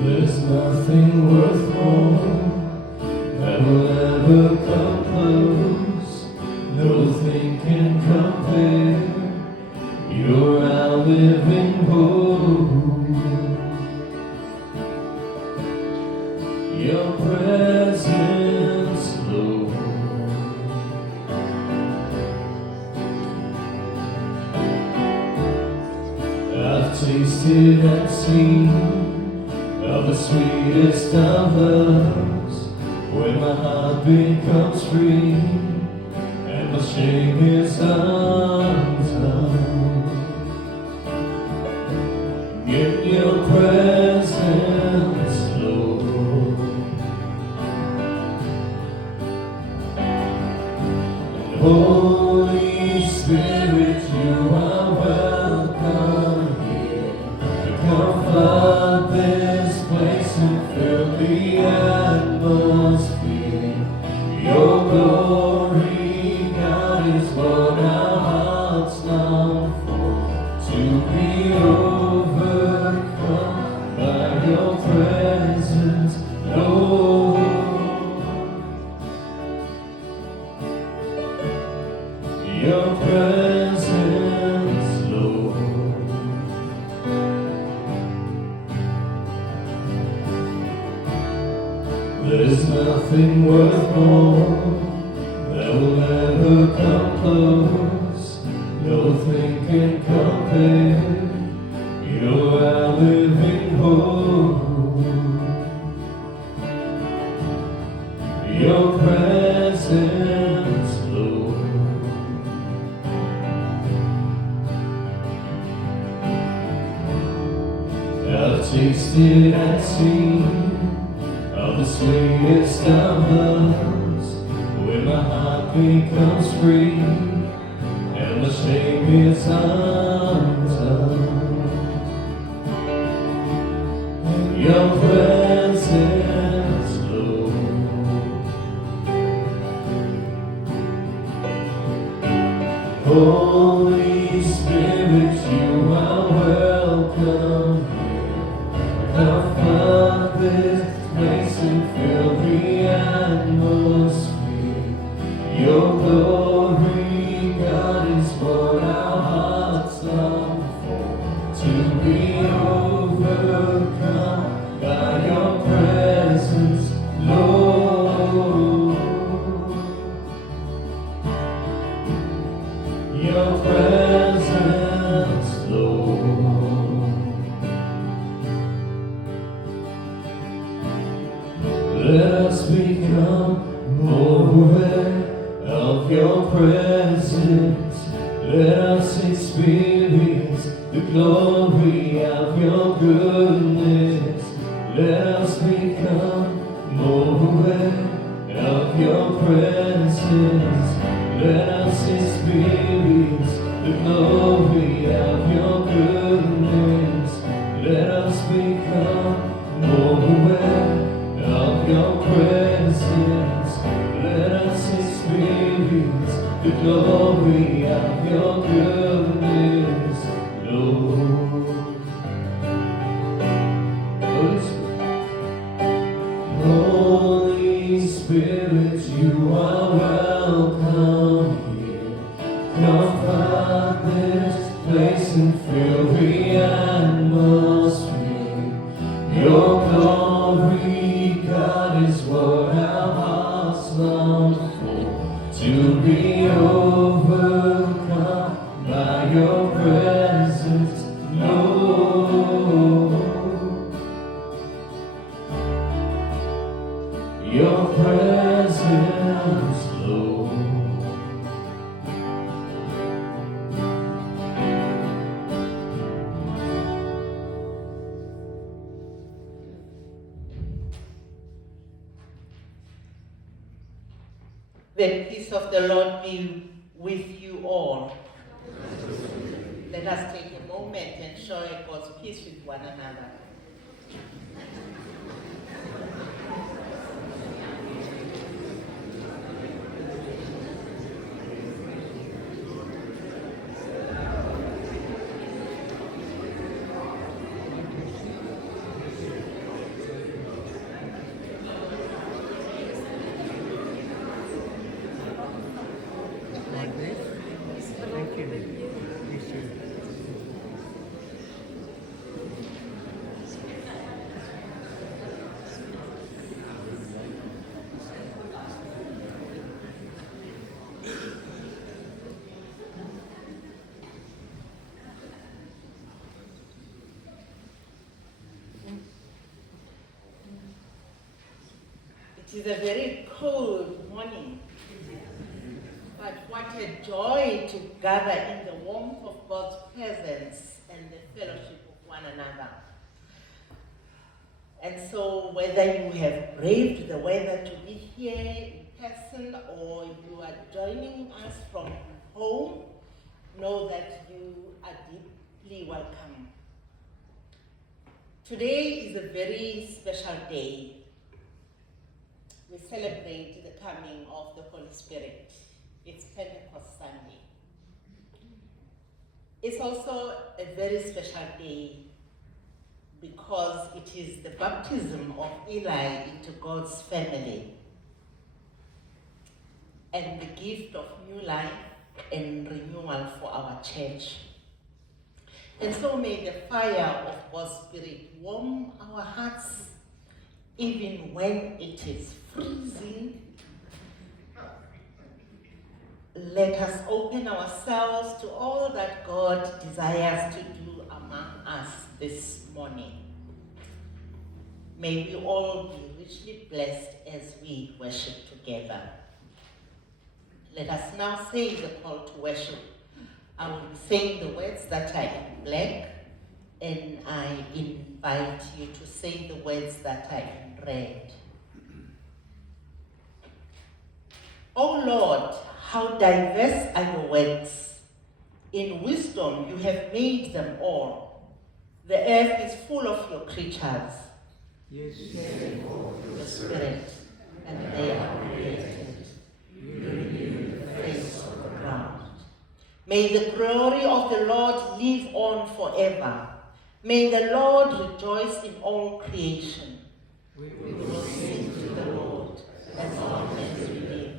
There's nothing worth more that will ever come close. Nothing can compare. You're our living hope. Your presence, Lord. I've tasted and seen of the sweetest of loves, when my heart becomes free and my shame is undone. In your presence, Lord, and Holy Spirit, you are welcome here. Come flood this place and fill the atmosphere. Your glory, God, is what our hearts long for, to be overcome by your presence, Lord. Your presence, Lord. There's nothing worth more that will ever come close. Nothing can compare. You're our living hope. Your presence, Lord. I've tasted and seen of the sweetest of loves, when my heart becomes free and my shame is undone. Your presence, Lord. Holy Spirit, you are welcome here. Come flood this place and fill the atmosphere. Your glory, God, is what our hearts long for, to be overcome by your presence, Lord. Your presence, Lord. Let us become more aware of your presence. Let us experience the glory of your goodness. Let us become more aware of your presence. Let us experience the glory of your goodness. Let us become more aware of your presence. Let us experience the glory of your goodness, Lord. Holy Spirit, you are welcome here. Come flood this place and fill the atmosphere. Your glory, God, is what our hearts long for. To be overcome by your presence, Lord. Your presence, Lord. The peace of the Lord be with you all. Let us take a moment and show God's peace with one another. It is a very cold morning, but what a joy to gather in the warmth of God's presence and the fellowship of one another. And so whether you have braved the weather to be here in person or you are joining us from home, know that you are deeply welcome. Today is a very special day. We celebrate the coming of the Holy Spirit. It's Pentecost Sunday. It's also a very special day because it is the baptism of Eli into God's family and the gift of new life and renewal for our church. And so may the fire of God's Spirit warm our hearts even when it is freezing. Let us open ourselves to all that God desires to do among us this morning. May we all be richly blessed as we worship together. Let us now say the call to worship. I will be saying the words that are in black, and I invite you to say the words that are in red. O Lord, how diverse are your works. In wisdom you have made them all. The earth is full of your creatures. Yes, Your spirit, and they are created. You renew the face of the ground. May the glory of the Lord live on forever. May the Lord rejoice in all creation. We will sing to the Lord as long as we live.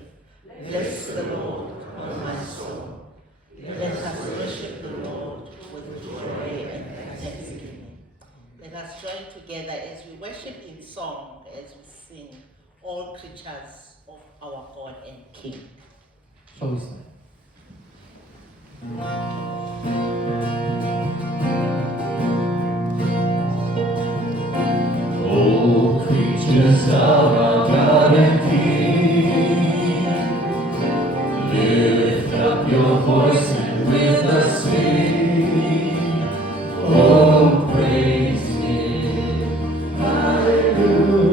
Bless the Lord, O my soul. Let us worship the Lord with joy and thanksgiving. Let us join together as we worship in song, as we sing, all creatures of our God and King. Shall we sing? All creatures of our God and King, lift up your voice and with us sing. Oh, praise Him, hallelujah.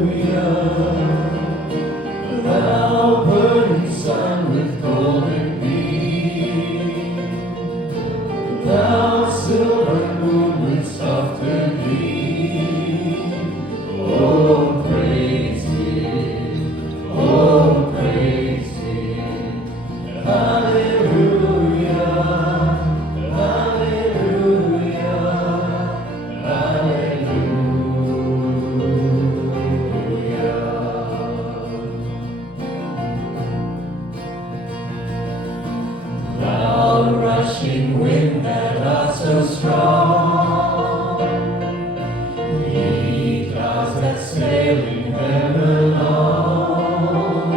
sailing heaven on.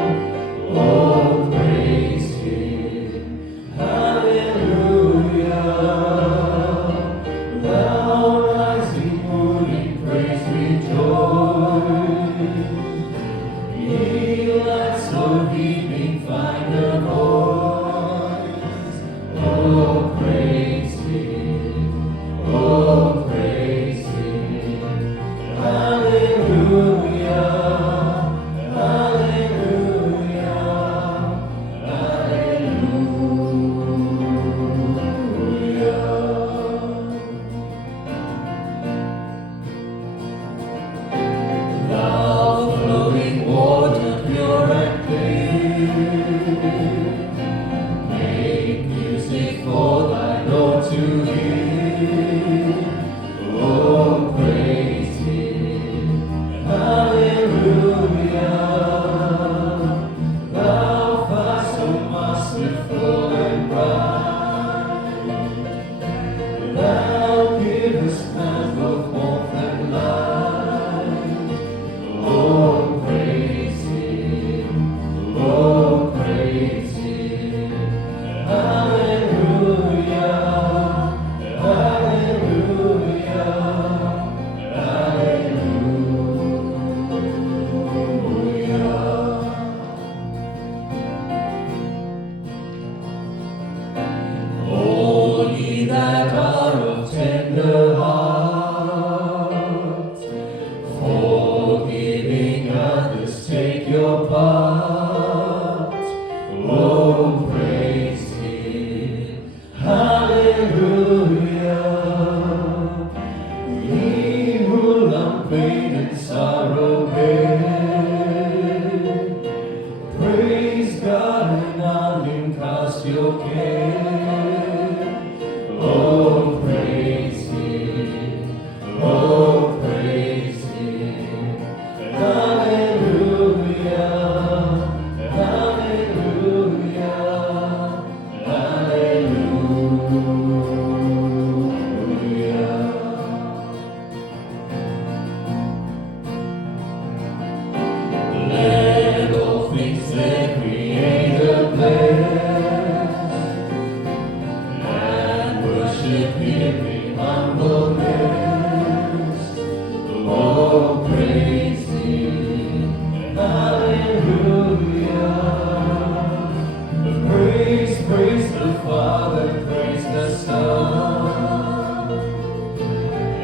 Oh, praise Him, hallelujah. Thou rising moon in praise rejoice. Ye lights of evening find a voice. Oh, praise Him, oh, praise Him. Hallelujah, hallelujah, hallelujah. Thou flowing water pure and clear, make music for thy Lord to hear. Oh, praise Him, hallelujah. Thou fire so merciful and bright, thou givest man both warmth and light. Oh, praise Him, oh, praise Him. Hallelujah, hallelujah, hallelujah. All ye that are of tender heart, forgiving others, take your part. Oh, praise Him, hallelujah. Ye who love pain and sorrow bear, praise God and on Him cast your care. Oh, praise Him, oh, praise Him. Hallelujah, hallelujah, hallelujah. Let all things that Creator bless, and worship Him in humbleness. Oh, praise Him, hallelujah. Praise, praise the Father, praise the Son,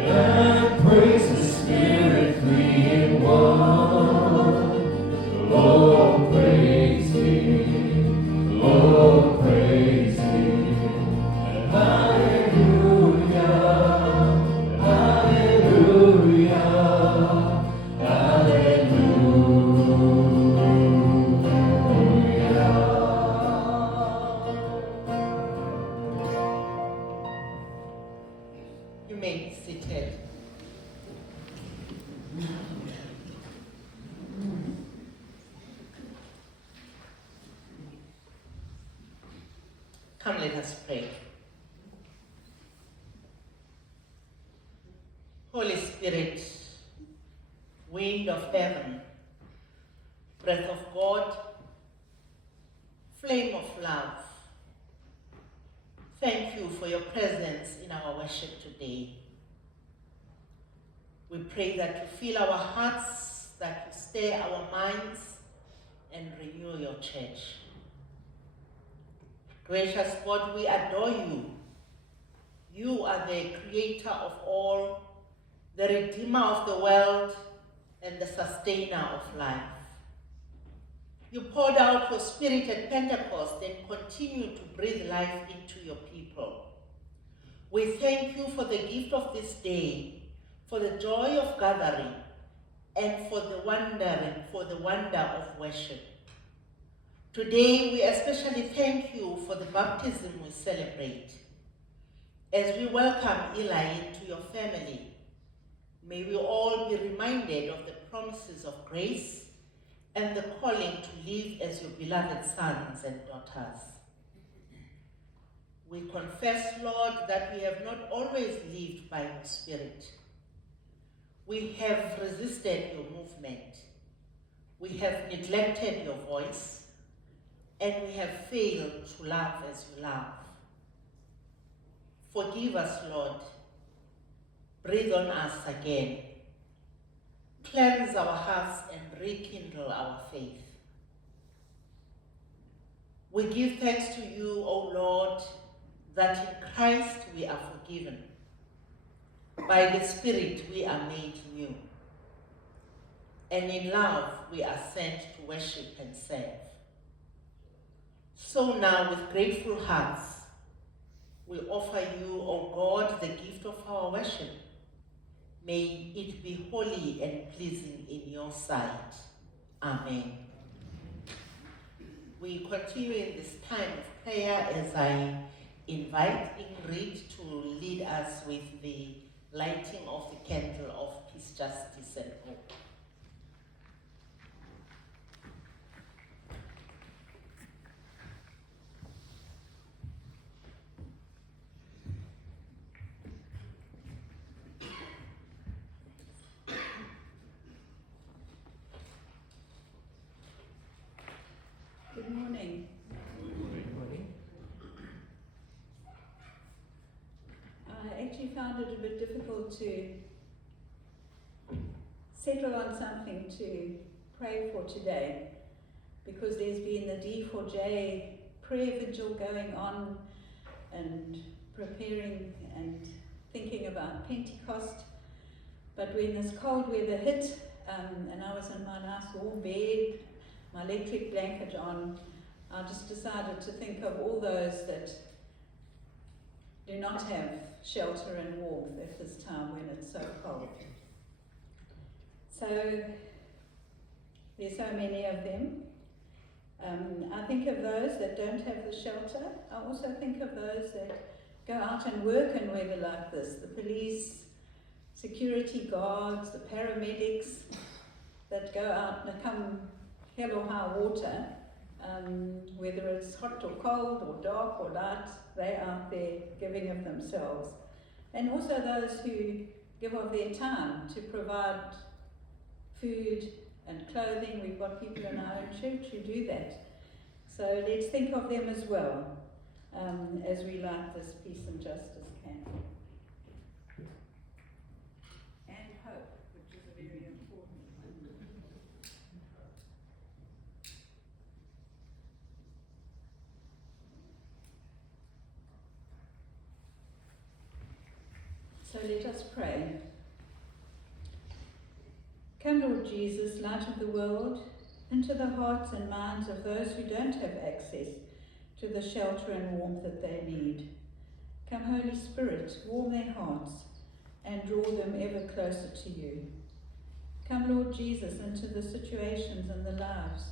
and praise the Spirit, three in one. Oh, praise Him, oh, praise Him. Hallelujah, hallelujah, hallelujah. You may be seated. Come, let us pray. Holy Spirit, wind of heaven, breath of God, flame of love, thank you for your presence in our worship today. We pray that you fill our hearts, that you stir our minds, and renew your church. Gracious God, we adore you. You are the creator of all, the redeemer of the world, and the sustainer of life. You poured out your Spirit at Pentecost and continue to breathe life into your people. We thank you for the gift of this day, for the joy of gathering, and for the wonder of worship. Today, we especially thank you for the baptism we celebrate. As we welcome Eli into your family, may we all be reminded of the promises of grace and the calling to live as your beloved sons and daughters. We confess, Lord, that we have not always lived by your Spirit. We have resisted your movement. We have neglected your voice, and we have failed to love as you love. Forgive us, Lord. Breathe on us again. Cleanse our hearts and rekindle our faith. We give thanks to you, O Lord, that in Christ we are forgiven. By the Spirit we are made new. And in love we are sent to worship and serve. So now, with grateful hearts, we offer you, O God, the gift of our worship. May it be holy and pleasing in your sight. Amen. We continue in this time of prayer as I invite Ingrid to lead us with the lighting of the candle of peace, justice, and hope. Good morning. I actually found it a bit difficult to settle on something to pray for today because there's been the D4J prayer vigil going on and preparing and thinking about Pentecost. But when this cold weather hit and I was in my nice warm bed, my electric blanket on, I just decided to think of all those that do not have shelter and warmth at this time when it's so cold. So there's so many of them. I think of those that don't have the shelter. I also think of those that go out and work in weather like this. The police, security guards, the paramedics that go out and come hell or high water, whether it's hot or cold or dark or light, they're out there giving of themselves. And also those who give of their time to provide food and clothing. We've got people in our own church who do that. So let's think of them as well as we light this peace and justice candle. And hope, which is a very important one. So let us pray. Come, Lord Jesus, light of the world, into the hearts and minds of those who don't have access to the shelter and warmth that they need. Come, Holy Spirit, warm their hearts and draw them ever closer to you. Come, Lord Jesus, into the situations and the lives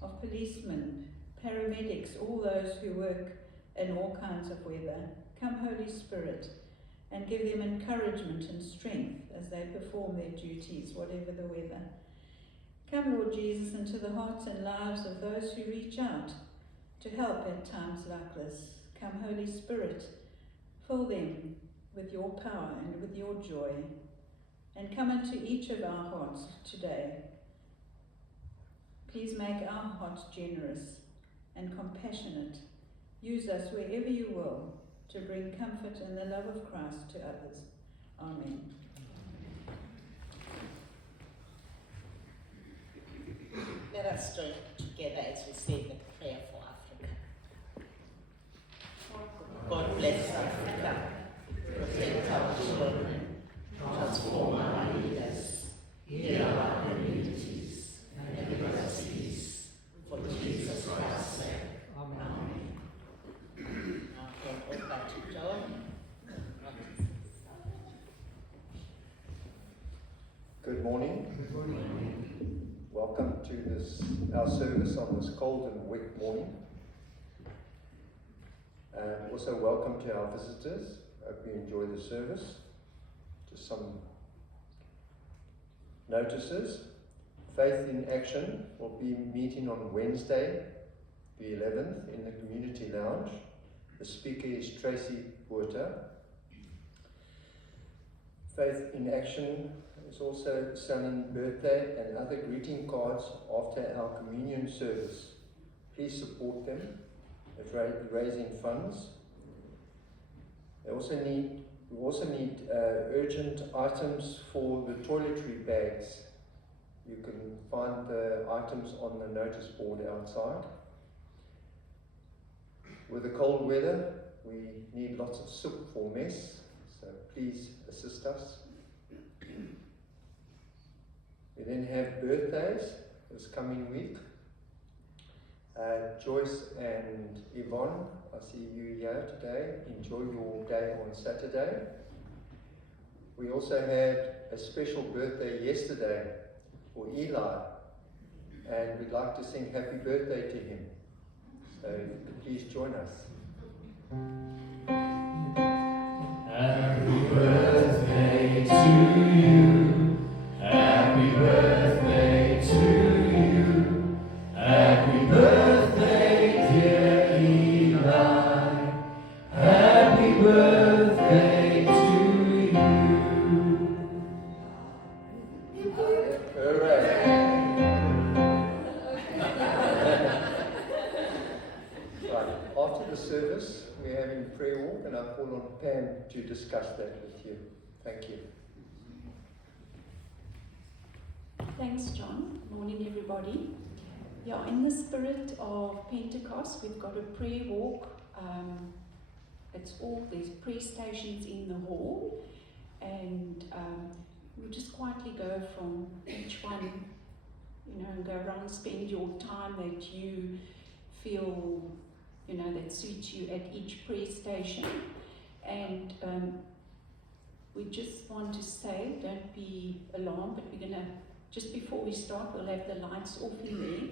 of policemen, paramedics, all those who work in all kinds of weather. Come, Holy Spirit, and give them encouragement and strength as they perform their duties, whatever the weather. Come, Lord Jesus, into the hearts and lives of those who reach out to help at times like this. Come, Holy Spirit, fill them with your power and with your joy, and come into each of our hearts today. Please make our hearts generous and compassionate. Use us wherever you will to bring comfort and the love of Christ to others. Amen. Let us join together as we say the prayer for Africa. God bless Africa, protect our children, transform our leaders, heal our communities, and give us peace. For Jesus Christ's sake. Amen. Now hand over to John. Good morning. Good morning. Welcome to our service on this cold and wet morning. And also welcome to our visitors. Hope you enjoy the service. Just some notices. Faith in Action will be meeting on Wednesday, the 11th, in the Community Lounge. The speaker is Tracy Buerta. Faith in Action There's also Salon's birthday and other greeting cards after our communion service. Please support them at raising funds. We also need urgent items for the toiletry bags. You can find the items on the notice board outside. With the cold weather, we need lots of soup for mess, so please assist us. We then have birthdays this coming week. Joyce and Yvonne, I see you here today. Enjoy your day on Saturday. We also had a special birthday yesterday for Eli, and we'd like to sing happy birthday to him. So if you could please join us. Happy birthday to you. Happy birthday to you. Happy birthday, dear Eli. Happy birthday to you. Hooray! Right, after the service, we're having prayer walk, and I'll call on Pam to discuss that with you. Thank you. Thanks, John. Morning, everybody. Yeah, in the spirit of Pentecost, we've got a prayer walk. There's prayer stations in the hall, and we'll just quietly go from each one, and go around, spend your time that you feel, that suits you at each prayer station. And we just want to say, don't be alarmed, but we're going to, just before we start, we'll have the lights off in there,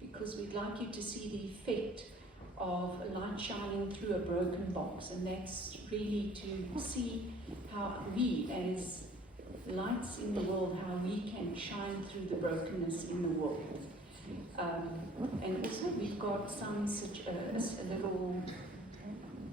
because we'd like you to see the effect of a light shining through a broken box, and that's really to see how we, as lights in the world, how we can shine through the brokenness in the world. And also we've got a little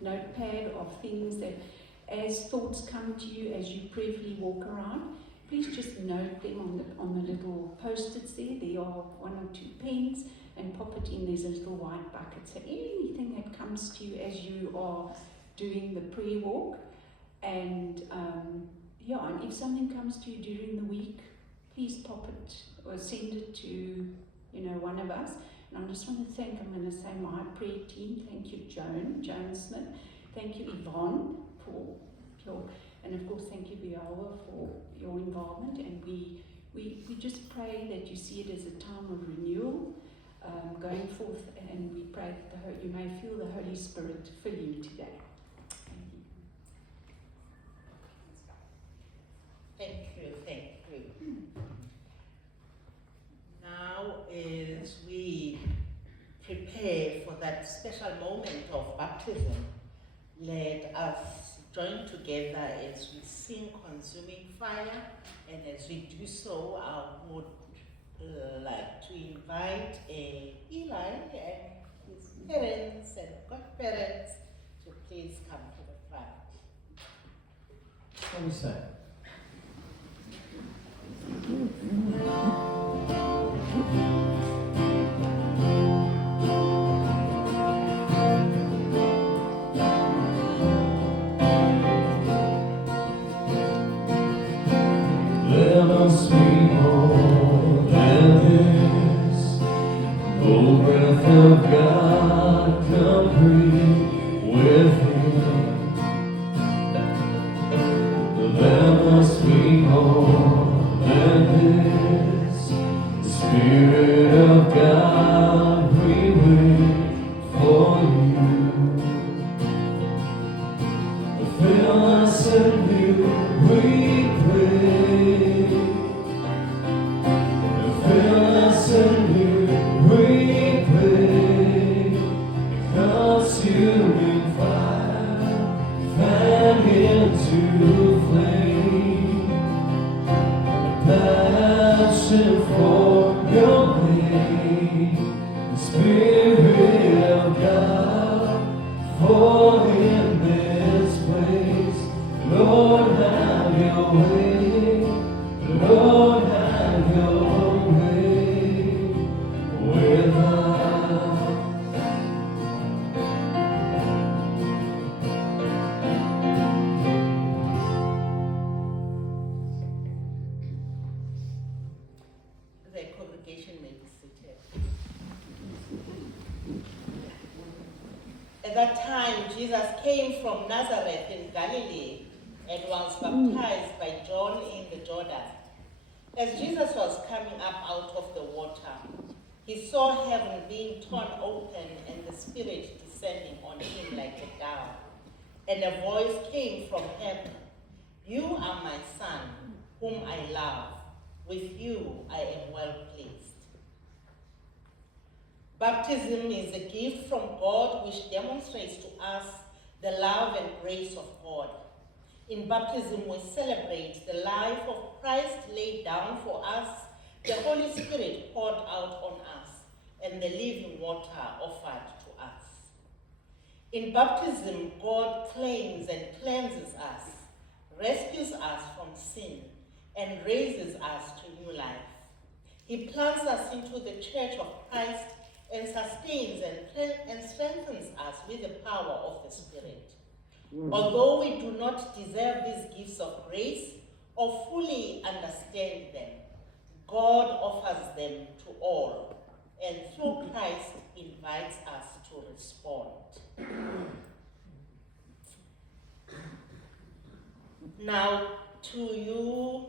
notepad of things that, as thoughts come to you as you prayerfully walk around, please just note them on the little post-its there. There are 1 or 2 pens, and pop it in. There's a little white bucket. So anything that comes to you as you are doing the prayer walk, and and if something comes to you during the week, please pop it or send it to one of us. And I just want to thank, I'm going to say, my prayer team. Thank you, Joan Smith. Thank you, Yvonne, for your, and of course thank you, Vuyelwa, for your involvement. And we just pray that you see it as a time of renewal going forth, and we pray that you may feel the Holy Spirit fill you today. Thank you. Now, as we prepare for that special moment of baptism, let us join together as we sing Consuming Fire, and as we do so, I would like to invite Eli and his parents and godparents to please come to the front. What was that? There must be more than this. Oh, breath of God, come breathe within. There must be more than this. The Spirit of God, we wait for you. Fill us anew, we pray. Fill us anew, we pray. Consuming fire, fan into flame. Passion for your name. The Spirit of God, fall in this place. Lord, have your way. Lord, have your way with us. The congregation may be seated. At that time, Jesus came from Nazareth in Galilee and was baptized by John in the Jordan. As Jesus was coming up out of the water, he saw heaven being torn open and the Spirit descending on him like a dove. And a voice came from heaven, "You are my Son, whom I love. With you I am well pleased." Baptism is a gift from God which demonstrates to us the love and grace of God. In baptism, we celebrate the life of Christ laid down for us, the Holy Spirit poured out on us, and the living water offered to us. In baptism, God claims and cleanses us, rescues us from sin, and raises us to new life. He plants us into the church of Christ and sustains and strengthens us with the power of the Spirit. Although we do not deserve these gifts of grace or fully understand them, God offers them to all, and through Christ invites us to respond. Now, to you,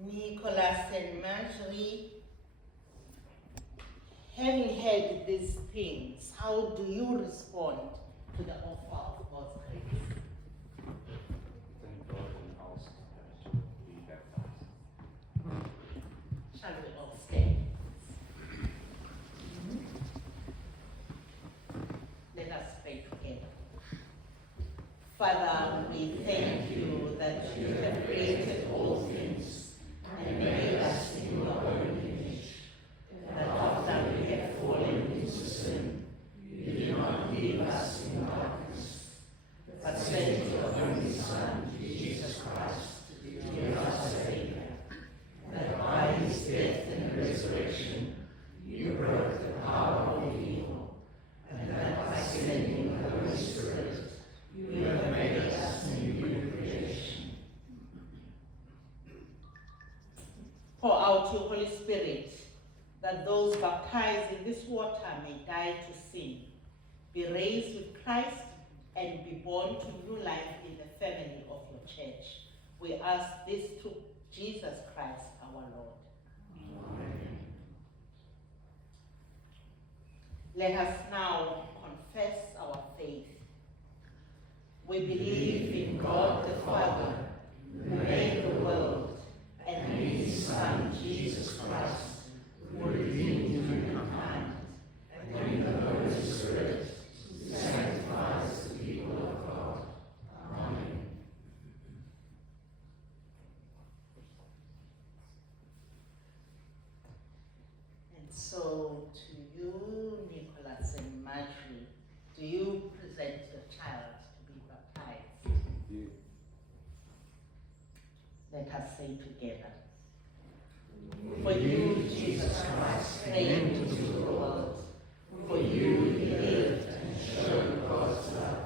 Nicholas and Marjorie, having heard these things, how do you respond to the offer of God's grace? Thank God and ask to be baptized. Shall we all stand? Let us pray together. Father, we thank you that you have created all things and made us in your own image, that after we have fallen into sin, you did not leave us in darkness, but sent your only Son, Jesus Christ, to be our Savior, that by his death and resurrection you broke the power of evil, and that by sending the Holy Spirit you have made us a new creation. Pour out your Holy Spirit, that those baptized in this water may die to sin, be raised with Christ, and be born to new life in the family of your church. We ask this through Jesus Christ our Lord. Amen. Let us now confess our faith. We believe in God the Father, who made the world, and in his Son, Jesus Christ, who redeemed humankind, and in the Holy Spirit, who sanctifies the people of God. Amen. And so, to you, Nicholas and Marjorie, do you present your child to be baptized? You. Let us say together. For you, Jesus Christ, came into the world. For you, he lived and showed God's love.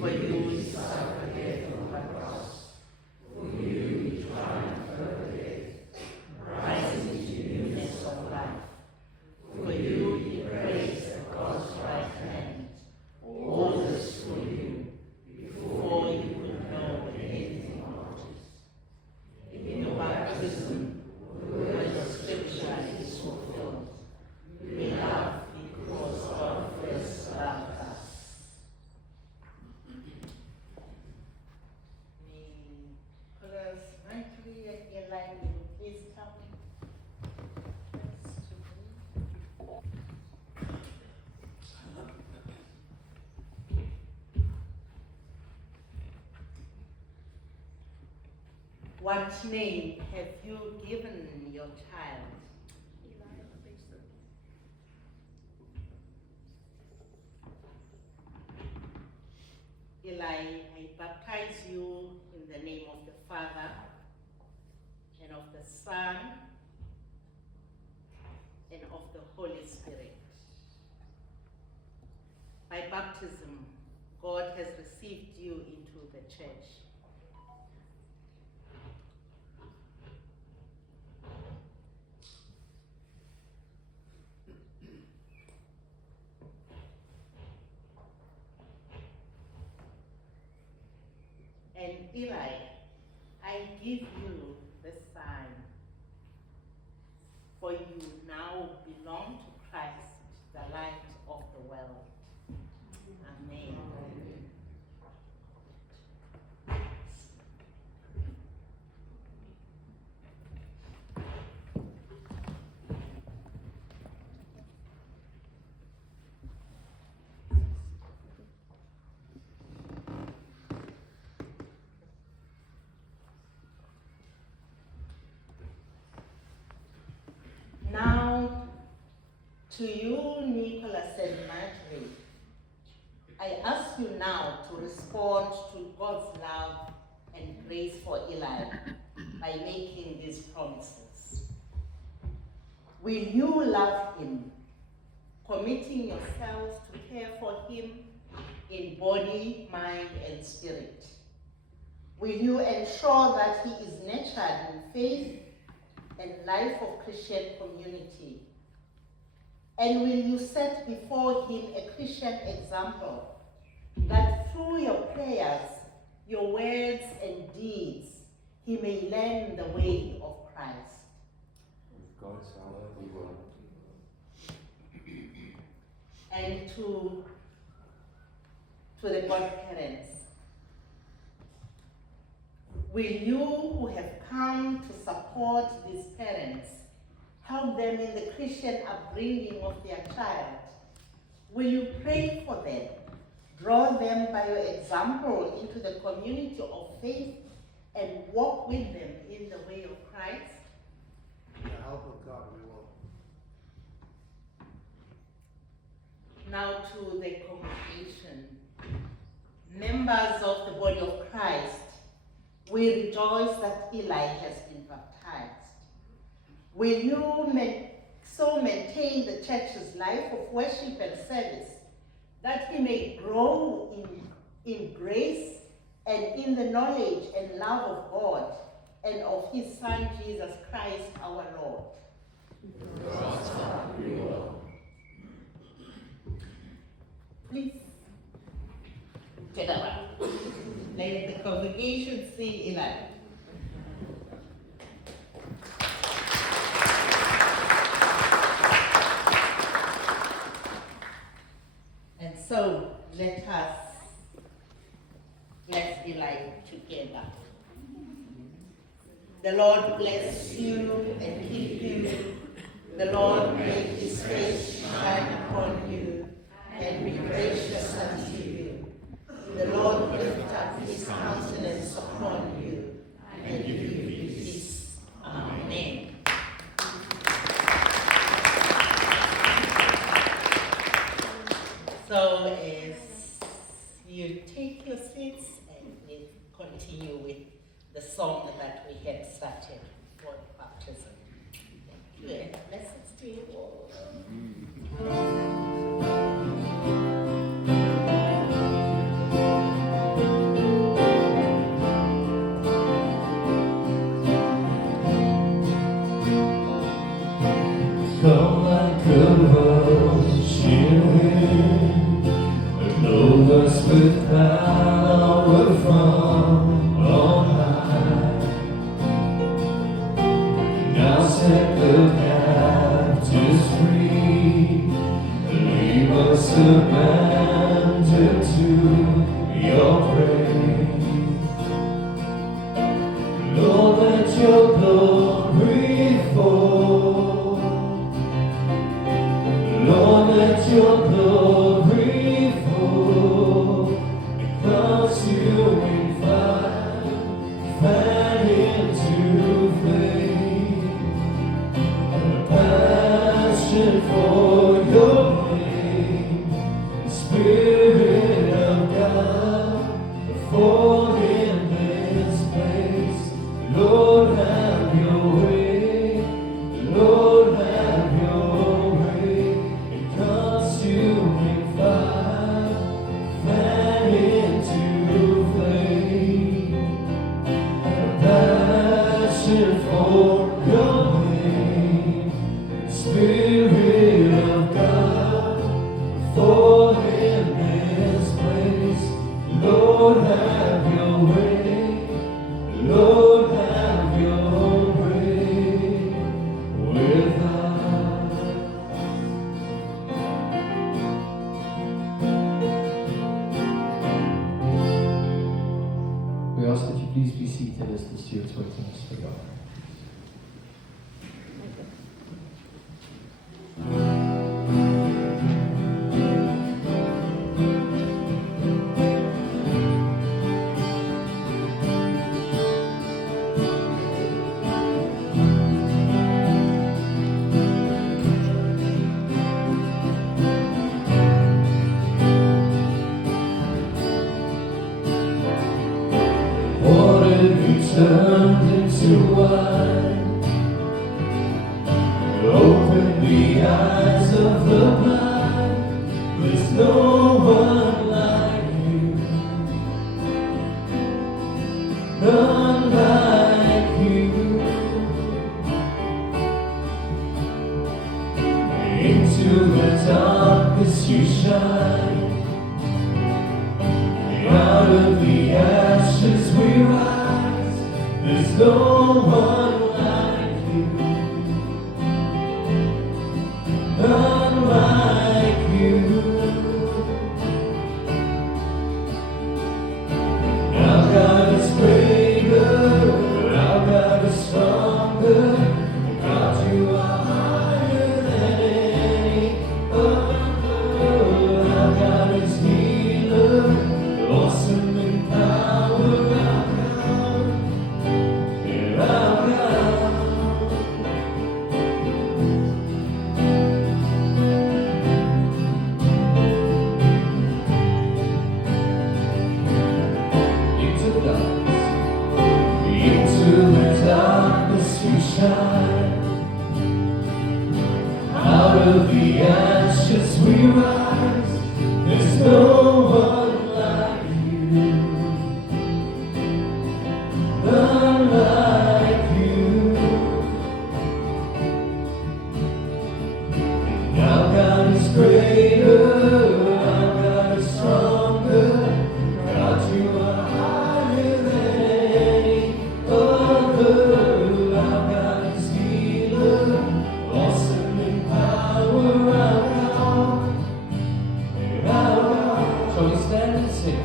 For you, he suffered death on the cross. For you, he triumphed over death, rising to newness of life. For you, he praised at God's right hand. All this for you, before you could know anything about it. In your baptism, the word of Scripture is fulfilled. We love because God first loved us. Nicholas, Marjorie, and Eli, will you please come next to me? What name have you given your child? Eli, I baptize you in the name of the Father, Son, and of the Holy Spirit. By baptism, God has received you into the church. And Eli, I give you the sign, for you now belong to Christ, the light of the world. Amen. Now, to you, Nicholas and Marjorie, I ask you now to respond to God's love and grace for Eli by making these promises. Will you love him, committing yourselves to care for him in body, mind, and spirit? Will you ensure that he is nurtured in faith and life of Christian community? And will you set before him a Christian example, that through your prayers, your words and deeds, he may learn the way of Christ? With God's help, we will. And to the godparents, will you who have come to support these parents help them in the Christian upbringing of their child? Will you pray for them, draw them by your example into the community of faith, and walk with them in the way of Christ? With the help of God, we will. Now to the congregation, members of the body of Christ, we rejoice that Eli has been baptized. Will you so maintain the church's life of worship and service, that he may grow in grace and in the knowledge and love of God and of his Son, Jesus Christ, our Lord? Please, get around. Let the congregation see Eli. And so let us bless Eli together. The Lord bless you and keep you. The Lord make his face shine upon you and be gracious unto you. The Lord lift up his countenance upon you and give you peace. Amen. So as you take your seats, and we continue with the song that we had started for baptism. Thank you, and blessings to you all. Come like a rushing wind, and over us with power from on high. Now set the captives free, leave us abandoned to your praise. Lord, let your glory fall. Lord, let your glory fall, because you in fire, fan into flame, a passion for your name, Spirit of God, fall in this place, Lord, have your way. eyes of the blind. There's no one like you. None like you. Into the darkness you shine. Out of the ashes we rise. There's no one like you. None like you. Our God is greater. Our God is stronger. God, you are higher than any other. Our God is healer. Awesome in power, our God. Our God. Into the darkness you shine. Out of the ashes we rise. There's no one like you. None like you. Our God is greater. Our God is stronger. God, you are higher than any other. Our God is healer, awesome in power. Our God, our God. So we stand and sing.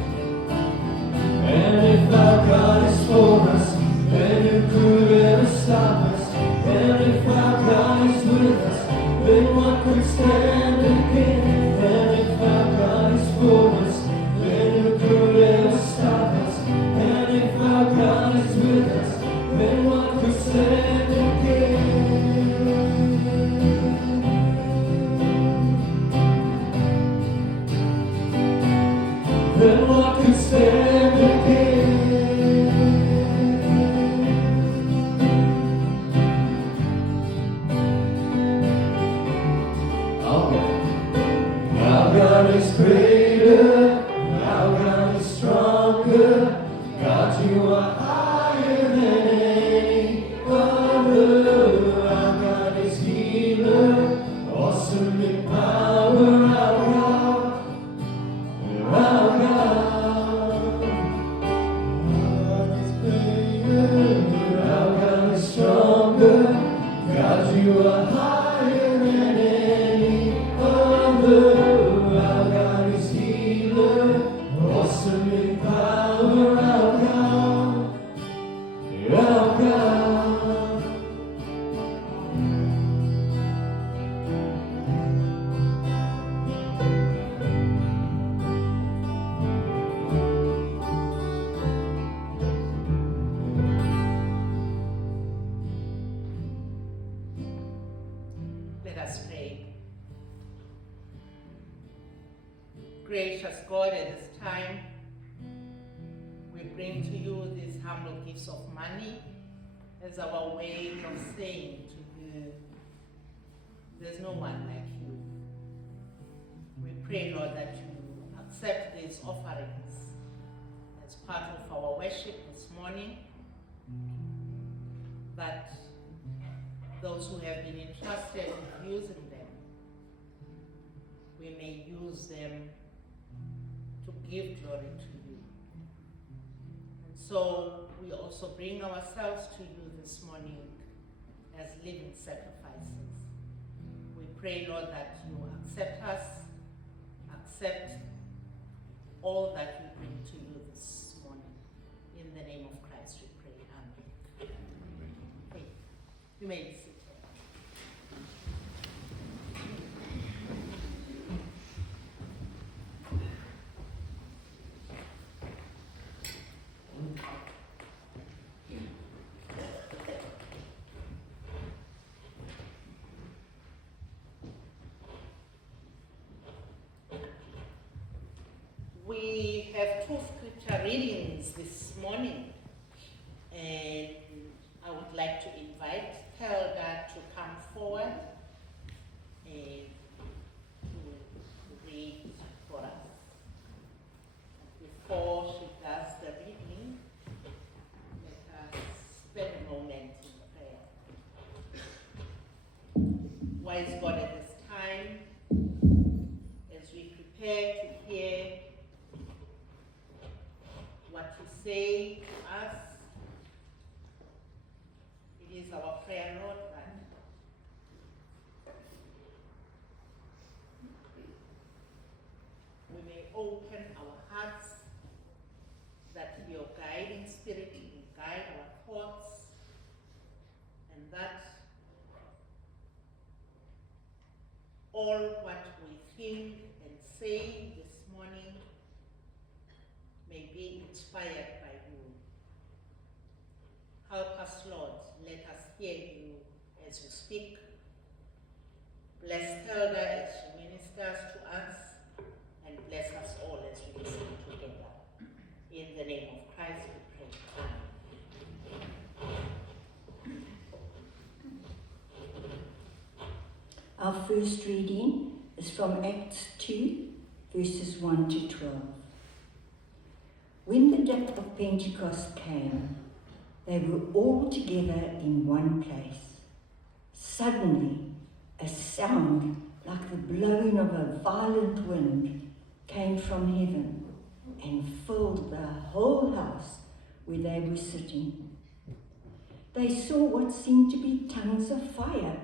And if our God is for us, then who could ever stop us? And if our God is with us, then what could stand against? And if our God is for us, then who could ever stop us? And if our God is with us, then what could stand against? Then what could stand against? Our God is greater, our God is stronger. God, you are higher than any other. Our God is healer, awesome in power. Our God, our God. Our God is greater, our God is stronger. God, you are higher than any other. Our God is healer, awesome in power. Our God, our God. Let us pray. Gracious God, at this time, we bring to you these humble gifts of money as our way of saying to you, there's no one like you. We pray, Lord, that you accept these offerings as part of our worship this morning, that those who have been entrusted with using them, we may use them to give glory to you. And so we also bring ourselves to you this morning as living sacrifices. We pray, Lord, that you accept us, accept all that we bring to you this morning. In the name of Christ we pray. Amen. Okay. You may be seated. We have two scripture readings this morning, and I would like to invite Helga to come forward and wise God, at this time, as we prepare to hear what you say to us, it is our prayer, Lord, that we may open our hearts, that your guiding spirit will guide our thoughts, and that all what we think and say this morning may be inspired by you. Help us, Lord. Let us hear you as you speak. Bless Helga as she ministers to us, and bless us all as we listen together. In the name of Christ we pray. Amen. Our first reading is from Acts 2, verses 1 to 12. When the day of Pentecost came, they were all together in one place. Suddenly, a sound like the blowing of a violent wind came from heaven and filled the whole house where they were sitting. They saw what seemed to be tongues of fire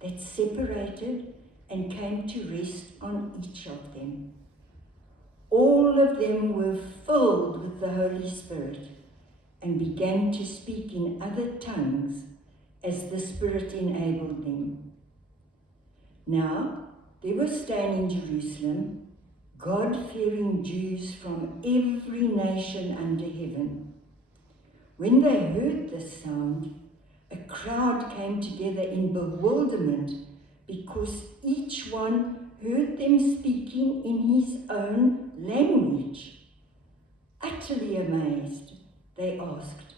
that separated and came to rest on each of them. All of them were filled with the Holy Spirit and began to speak in other tongues as the Spirit enabled them. Now there were staying in Jerusalem God-fearing Jews from every nation under heaven. When they heard this sound, a crowd came together in bewilderment because each one heard them speaking in his own language. Utterly amazed, they asked,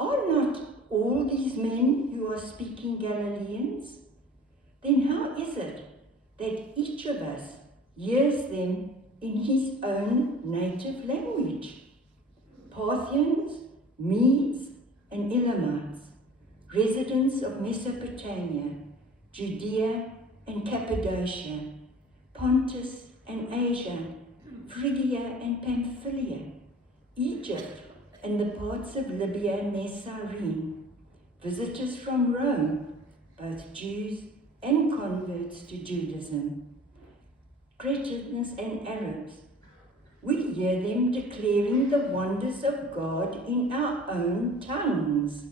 "Are not all these men who are speaking Galileans? Then how is it that each of us hears them in his own native language? Parthians, Medes, and Elamites, residents of Mesopotamia, Judea and Cappadocia, Pontus and Asia, Phrygia and Pamphylia, Egypt and the parts of Libya near Cyrene, visitors from Rome, both Jews and converts to Judaism, Cretans and Arabs. We hear them declaring the wonders of God in our own tongues."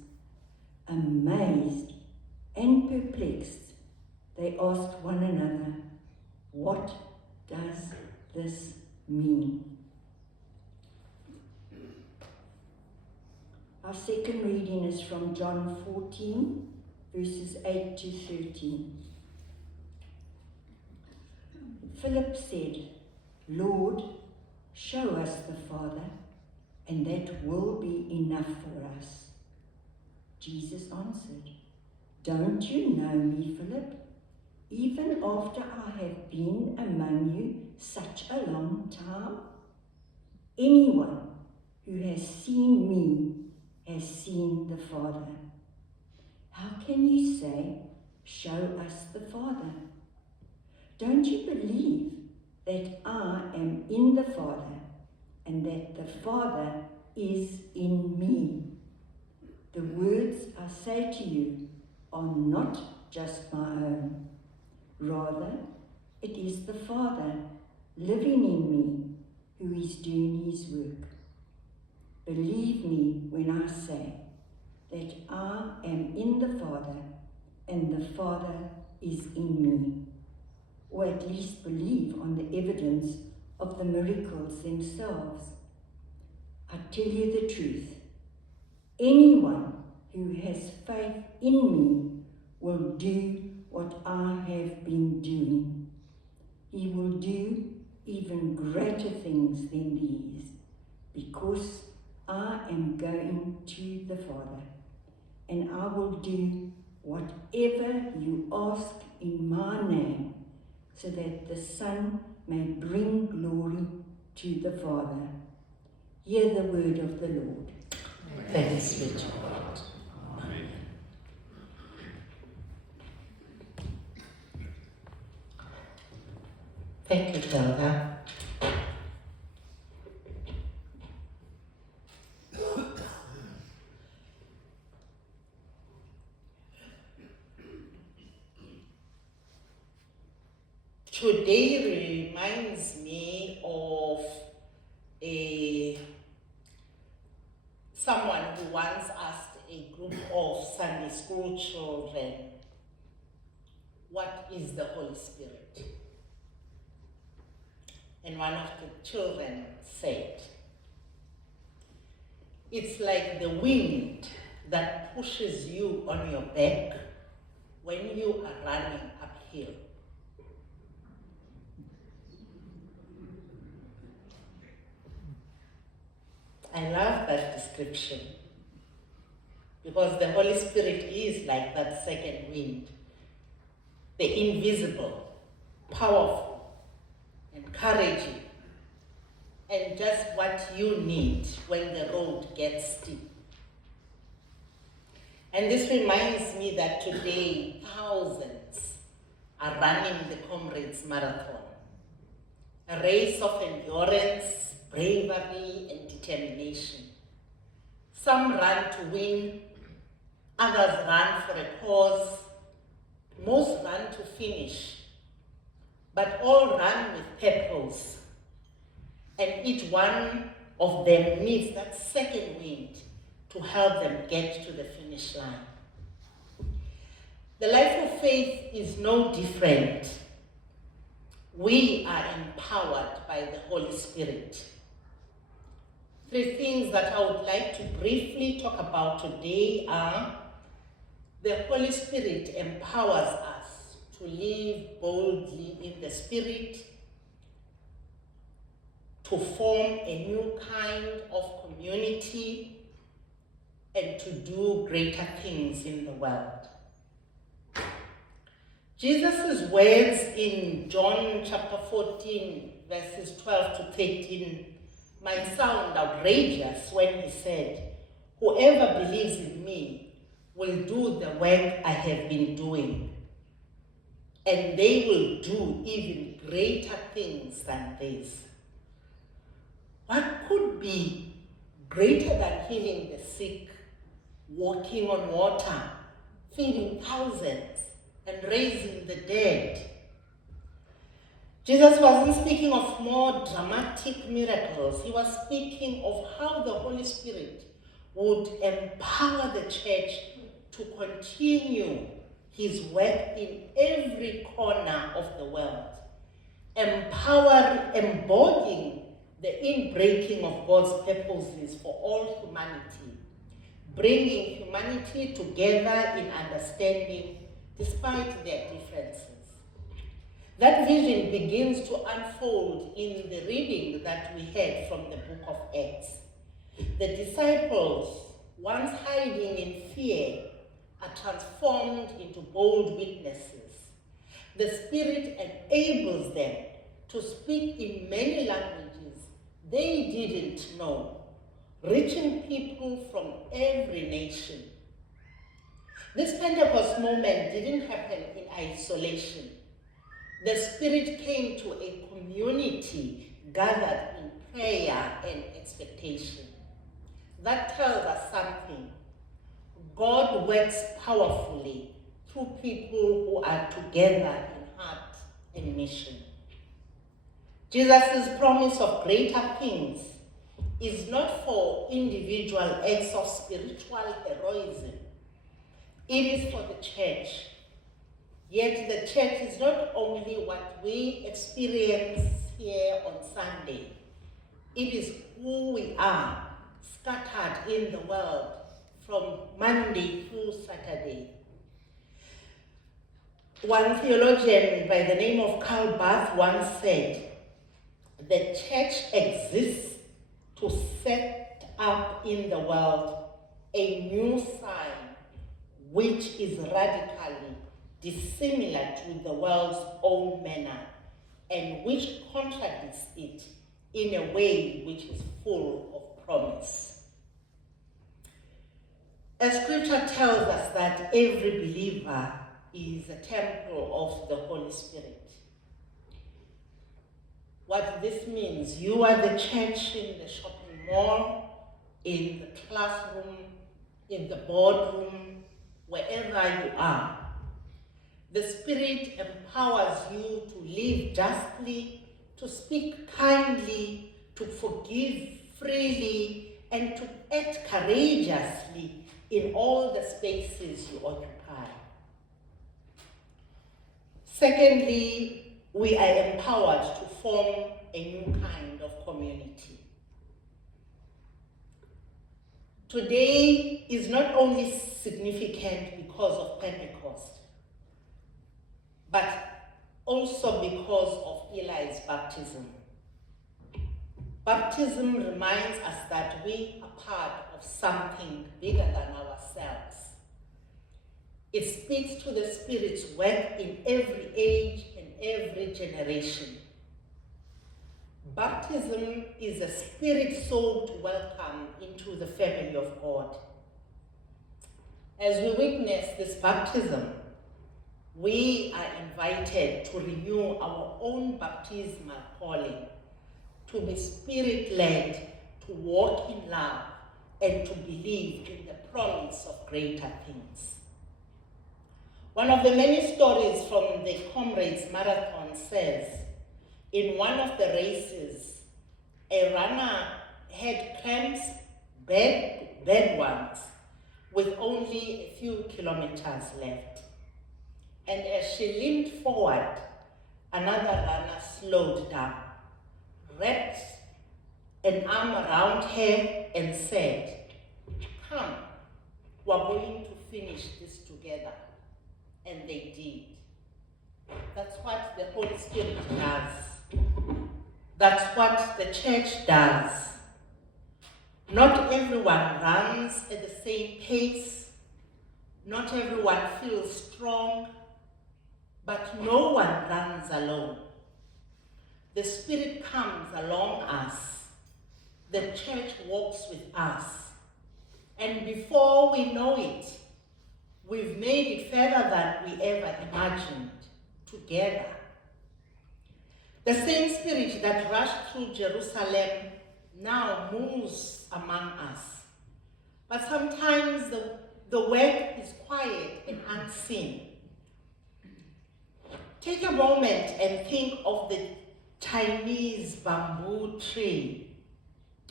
Amazed and perplexed, they asked one another, "What does this mean?" Our second reading is from John 14, verses 8 to 13. Philip said, "Lord, show us the Father, and that will be enough for us." Jesus answered, "Don't you know me, Philip, even after I have been among you such a long time? Anyone who has seen me has seen the Father. How can you say, 'Show us the Father'? Don't you believe that I am in the Father and that the Father is in me? The words I say to you are not just my own. Rather, it is the Father living in me who is doing his work. Believe me when I say that I am in the Father and the Father is in me. Or at least believe on the evidence of the miracles themselves. I tell you the truth. Anyone who has faith in me will do what I have been doing. He will do even greater things than these, because I am going to the Father, and I will do whatever you ask in my name, so that the Son may bring glory to the Father. Hear the word of the Lord. Thanks be to God. Thank you, Zelda. Today reminds me of someone who once asked a group of Sunday school children, what is the Holy Spirit? And one of the children said, it's like the wind that pushes you on your back when you are running uphill. I love that description because the Holy Spirit is like that second wind, the invisible, powerful, encouraging, and just what you need when the road gets steep. And this reminds me that today thousands are running the Comrades Marathon, a race of endurance, bravery, and determination. Some run to win, others run for a cause, most run to finish, but all run with purpose. And each one of them needs that second wind to help them get to the finish line. The life of faith is no different. We are empowered by the Holy Spirit. 3 things that I would like to briefly talk about today are: the Holy Spirit empowers us to live boldly in the Spirit, to form a new kind of community, and to do greater things in the world. Jesus' words in John chapter 14, verses 12 to 13 might sound outrageous when he said, "Whoever believes in me will do the work I have been doing, and they will do even greater things than this." What could be greater than healing the sick, walking on water, feeding thousands, and raising the dead? Jesus wasn't speaking of more dramatic miracles. He was speaking of how the Holy Spirit would empower the church to continue his work in every corner of the world, embodying the inbreaking of God's purposes for all humanity, bringing humanity together in understanding despite their differences. That vision begins to unfold in the reading that we had from the book of Acts. The disciples, once hiding in fear, are transformed into bold witnesses. The Spirit enables them to speak in many languages they didn't know, reaching people from every nation. This Pentecost moment didn't happen in isolation. The Spirit came to a community gathered in prayer and expectation. That tells us something. God works powerfully through people who are together in heart and mission. Jesus' promise of greater things is not for individual acts of spiritual heroism. It is for the church. Yet the church is not only what we experience here on Sunday. It is who we are, scattered in the world from Monday through Saturday. One theologian by the name of Karl Barth once said, "The church exists to set up in the world a new sign which is radically dissimilar to the world's own manner and which contradicts it in a way which is full of promise." As scripture tells us that every believer is a temple of the Holy Spirit. What this means, you are the church in the shopping mall, in the classroom, in the boardroom, wherever you are. The Spirit empowers you to live justly, to speak kindly, to forgive freely, and to act courageously in all the spaces you occupy. Secondly, we are empowered to form a new kind of community. Today is not only significant because of Pentecost, but also because of Eli's baptism. Baptism reminds us that we are part of something bigger than ourselves. It speaks to the Spirit's work in every age and every generation. Baptism is a Spirit-soaked welcome into the family of God. As we witness this baptism, we are invited to renew our own baptismal calling, to be Spirit-led, to walk in love, and to believe in the promise of greater things. One of the many stories from the Comrades Marathon says, in one of the races, a runner had cramps, bad ones, with only a few kilometers left. And as she leaned forward, another runner slowed down, wrapped an arm around her and said, "Come, we're going to finish this together." And they did. That's what the Holy Spirit does. That's what the church does. Not everyone runs at the same pace. Not everyone feels strong, but no one runs alone. The Spirit comes along us. The church walks with us. And before we know it, we've made it further than we ever imagined, together. The same Spirit that rushed through Jerusalem now moves among us. But sometimes the work is quiet and unseen. Take a moment and think of the Chinese bamboo tree.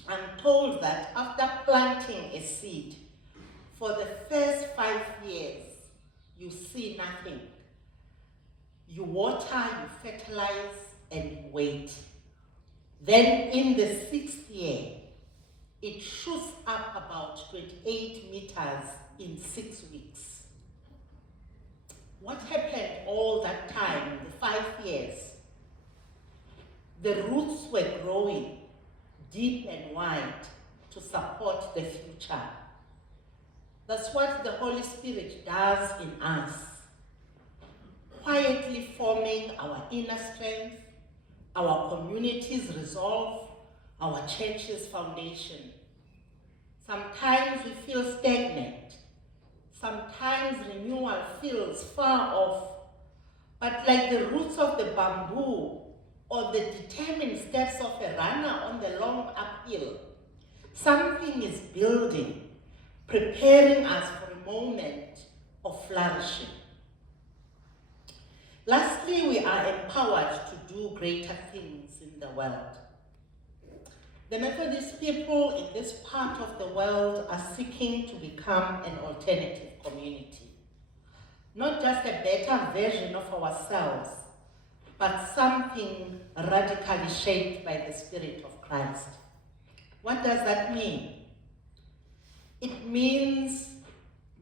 I'm told that after planting a seed, for the first 5 years, you see nothing. You water, you fertilize, and you wait. Then in the 6th year, it shoots up about 28 meters in 6 weeks. What happened all that time, the 5 years? The roots were growing deep and wide to support the future. That's what the Holy Spirit does in us, quietly forming our inner strength, our community's resolve, our church's foundation. Sometimes we feel stagnant. Sometimes renewal feels far off. But like the roots of the bamboo or the determined steps of a runner on the long uphill, something is building, preparing us for a moment of flourishing. Lastly, we are empowered to do greater things in the world. The Methodist people in this part of the world are seeking to become an alternative community. Not just a better version of ourselves, but something radically shaped by the Spirit of Christ. What does that mean? It means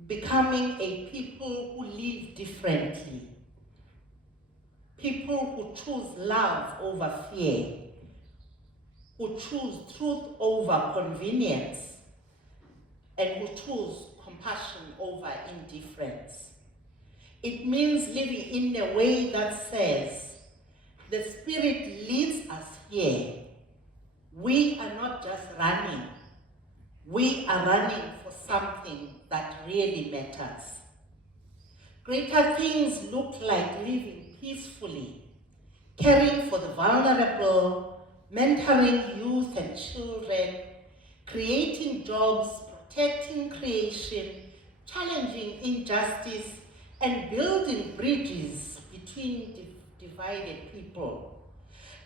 becoming a people who live differently. People who choose love over fear, who choose truth over convenience, and who choose compassion over indifference. It means living in a way that says, the Spirit leads us here. We are not just running. We are running for something that really matters. Greater things look like living peacefully, caring for the vulnerable, mentoring youth and children, creating jobs, protecting creation, challenging injustice, and building bridges between divided people.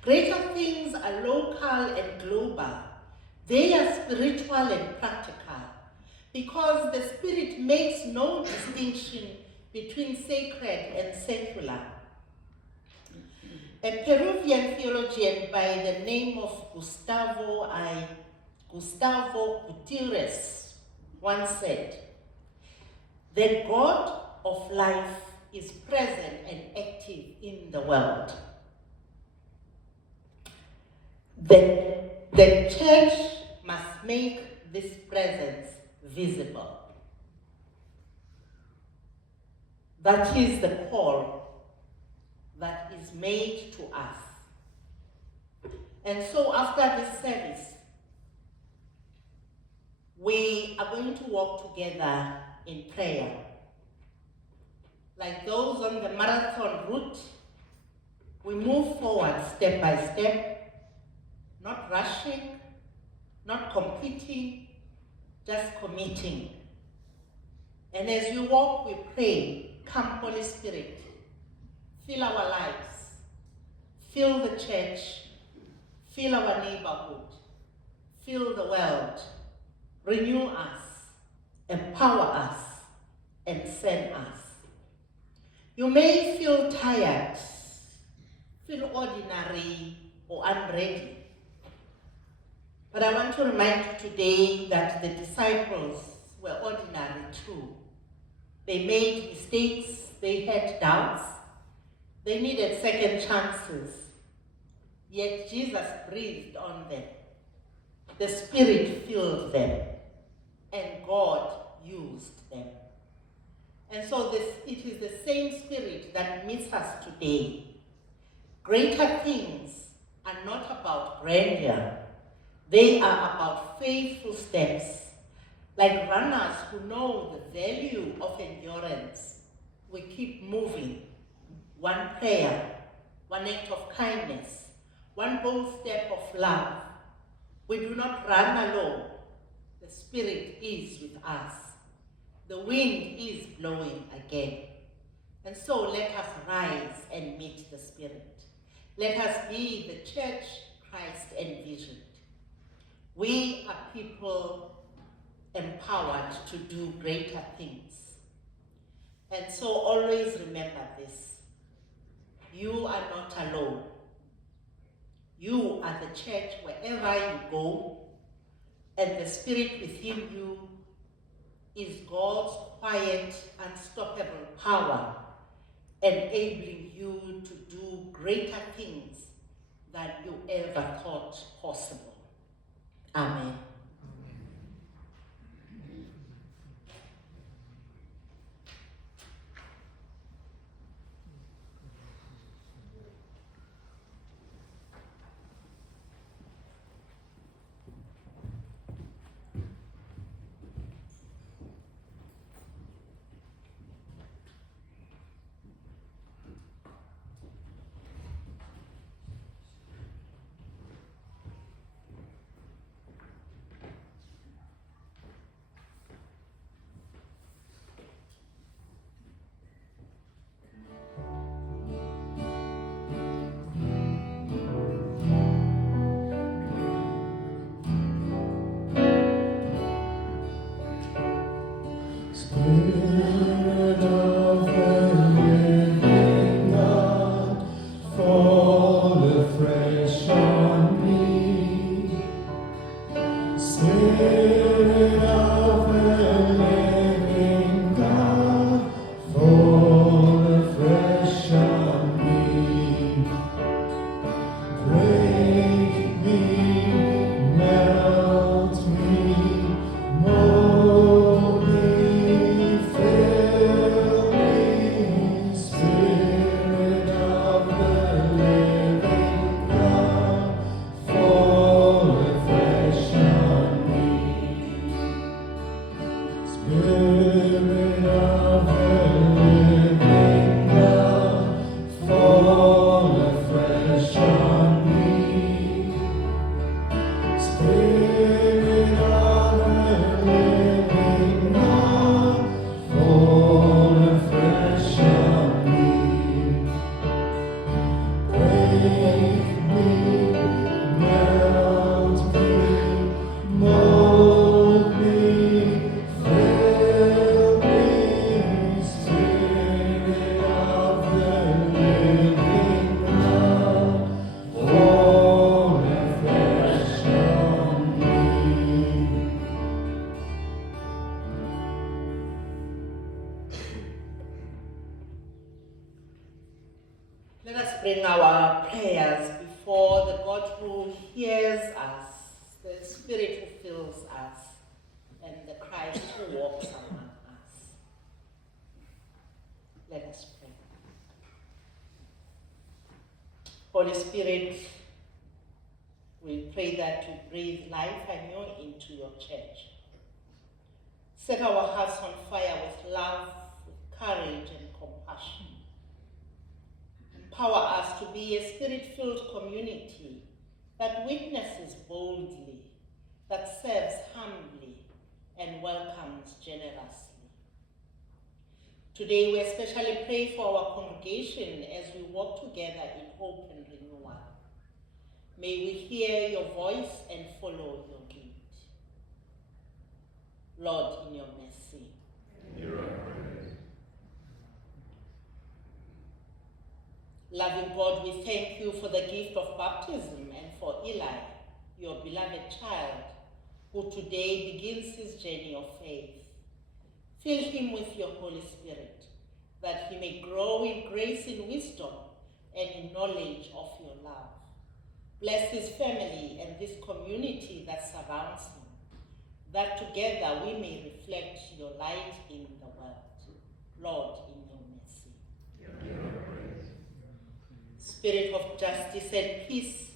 Greater things are local and global. They are spiritual and practical, because the Spirit makes no distinction between sacred and secular. A Peruvian theologian by the name of Gustavo Gutierrez once said, "The God of life is present and active in the world." The church must make this presence visible. That is the call that is made to us. And so after this service, we are going to walk together in prayer. Like those on the marathon route, we move forward step by step, not rushing, not competing, just committing. And as we walk, we pray, "Come, Holy Spirit, fill our lives, fill the church, fill our neighborhood, fill the world, renew us, empower us, and send us." You may feel tired, feel ordinary or unready. But I want to remind you today that the disciples were ordinary too. They made mistakes, they had doubts, they needed second chances. Yet Jesus breathed on them. The Spirit filled them, and God used them. And so it is the same Spirit that meets us today. Greater things are not about grandeur. They are about faithful steps, like runners who know the value of endurance. We keep moving. One prayer, one act of kindness, one bold step of love. We do not run alone. The Spirit is with us. The wind is blowing again. And so let us rise and meet the Spirit. Let us be the church Christ envisioned. We are people empowered to do greater things. And so always remember this. You are not alone. You are the church wherever you go, and the Spirit within you is God's quiet, unstoppable power, enabling you to do greater things than you ever thought possible. Amen. Let us bring our prayers before the God who hears us, the Spirit who fills us, and the Christ who walks among us. Let us pray. Holy Spirit, we pray that you breathe life anew into your church. Set our hearts on fire with love, with courage and compassion. Empower us to be a spirit-filled community that witnesses boldly, that serves humbly, and welcomes generously. Today we especially pray for our congregation as we walk together in hope and renewal. May we hear your voice and follow your lead. Lord, in your mercy. Loving God, we thank you for the gift of baptism and for Eli, your beloved child, who today begins his journey of faith. Fill him with your Holy Spirit, that he may grow in grace and wisdom and in knowledge of your love. Bless his family and this community that surrounds him, that together we may reflect your light in the world. Lord, in your mercy. Spirit of justice and peace,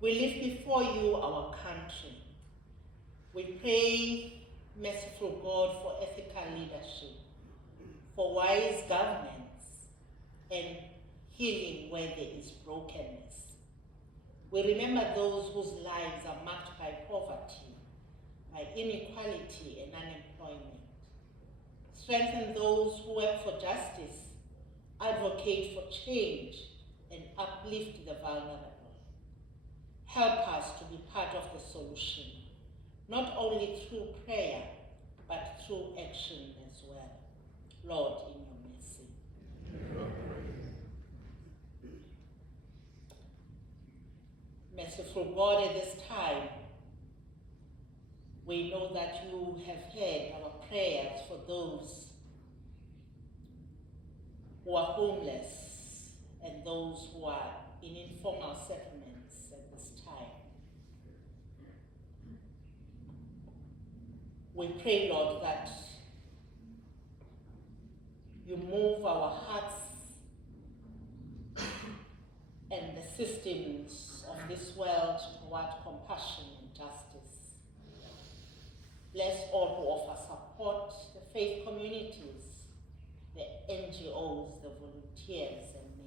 we lift before you our country. We pray, merciful God, for ethical leadership, for wise governance, and healing where there is brokenness. We remember those whose lives are marked by poverty, by inequality and unemployment. Strengthen those who work for justice, advocate for change, and uplift the vulnerable. Help us to be part of the solution, not only through prayer, but through action as well. Lord, in your mercy. Merciful God, at this time, we know that you have heard our prayers for those who are homeless and those who are in informal settlements at this time. We pray, Lord, that you move our hearts and the systems of this world toward compassion and justice. Bless all who offer support, the faith communities, the NGOs, the volunteers and neighbors.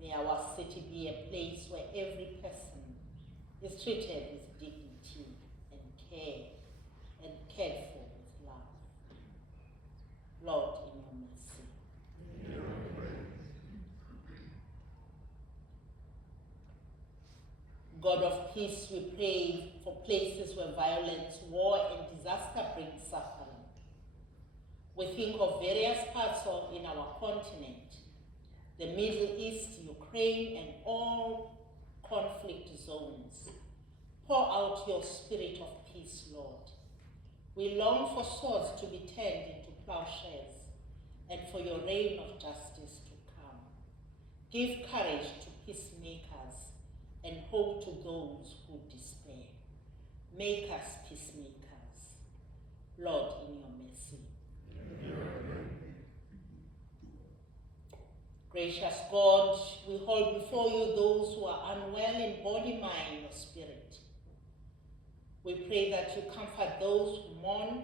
May our city be a place where every person is treated with dignity and care and cared for with love. Lord, in your mercy. God of peace, we pray for places where violence, war, and disaster bring suffering. We think of various parts in our continent, the Middle East, Ukraine, and all conflict zones. Pour out your spirit of peace, Lord. We long for swords to be turned into plowshares and for your reign of justice to come. Give courage to peacemakers and hope to those who despair. Make us peacemakers. Lord, in your mercy. Gracious God, we hold before you those who are unwell in body, mind, or spirit. We pray that you comfort those who mourn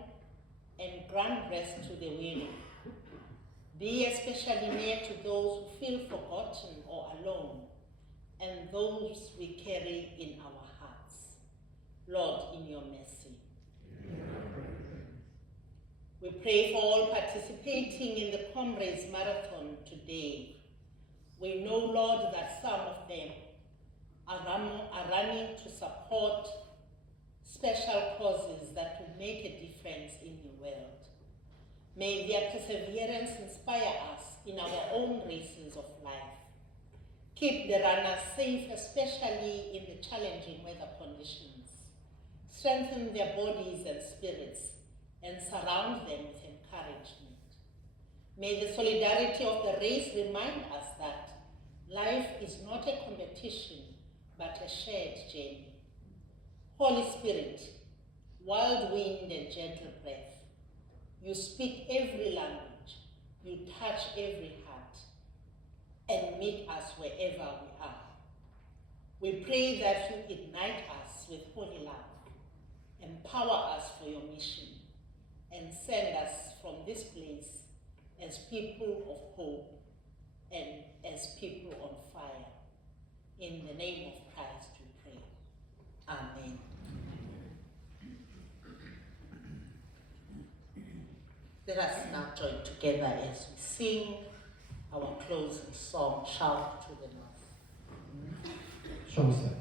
and grant rest to the weary. Be especially near to those who feel forgotten or alone, and those we carry in our hearts. Lord, in your mercy. We pray for all participating in the Comrades Marathon today. We know, Lord, that some of them are running to support special causes that will make a difference in the world. May their perseverance inspire us in our own races of life. Keep the runners safe, especially in the challenging weather conditions. Strengthen their bodies and spirits and surround them with encouragement. May the solidarity of the race remind us that life is not a competition, but a shared journey. Holy Spirit, wild wind and gentle breath, you speak every language, you touch every heart, and meet us wherever we are. We pray that you ignite us with holy love, empower us for your mission, and send us from this place as people of hope and as people on fire. In the name of Christ we pray. Amen. Let us now join together as we sing our closing song, Shout to the North. Chance.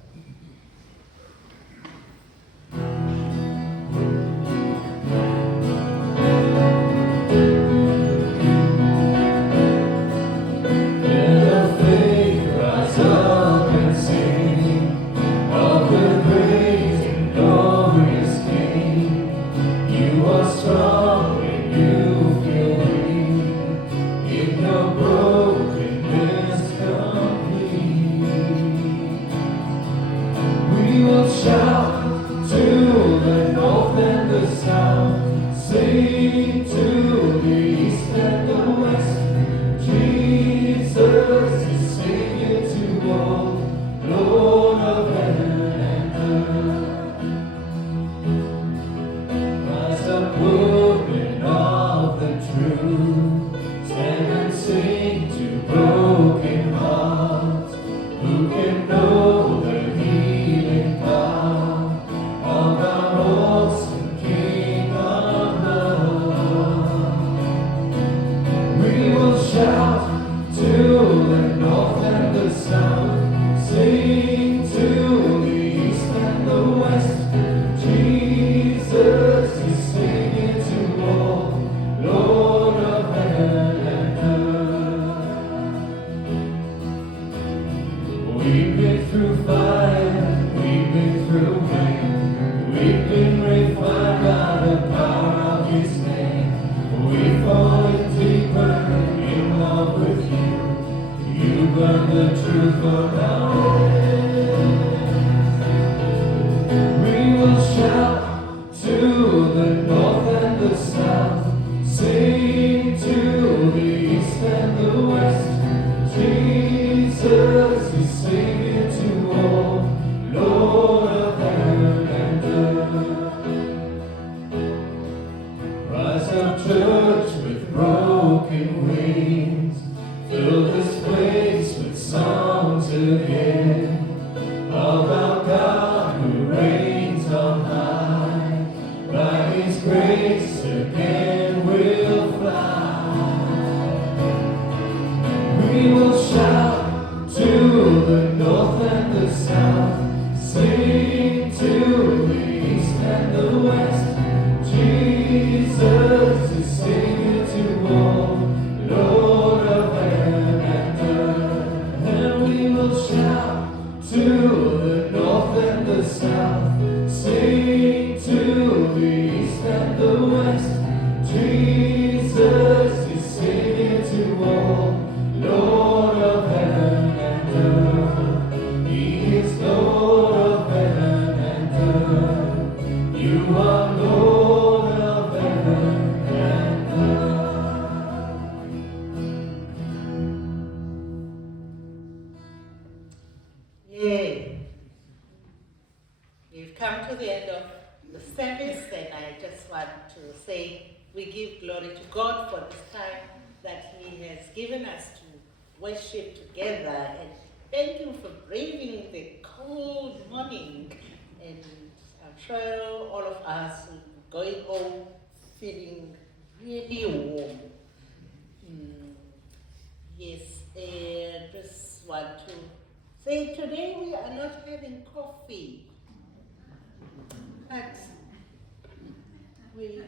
We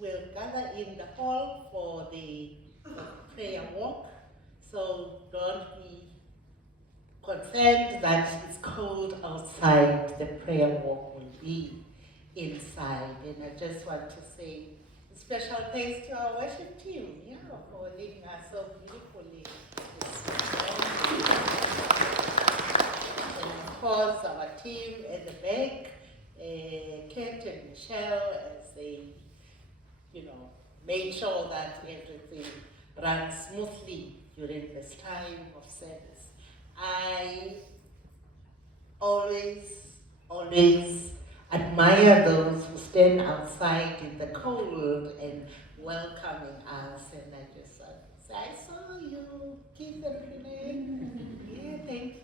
will gather in the hall for the prayer walk, so don't be concerned that it's cold outside. The prayer walk will be inside, and I just want to say it's Special thanks to our worship team, for leading us so beautifully. And of course, our team at the back, Kate and Michelle, as they, made sure that everything runs smoothly during this time of service. I always admire those who stand outside in the cold and welcoming us, and I just say, I saw you, Keith and Renee. Yeah, thank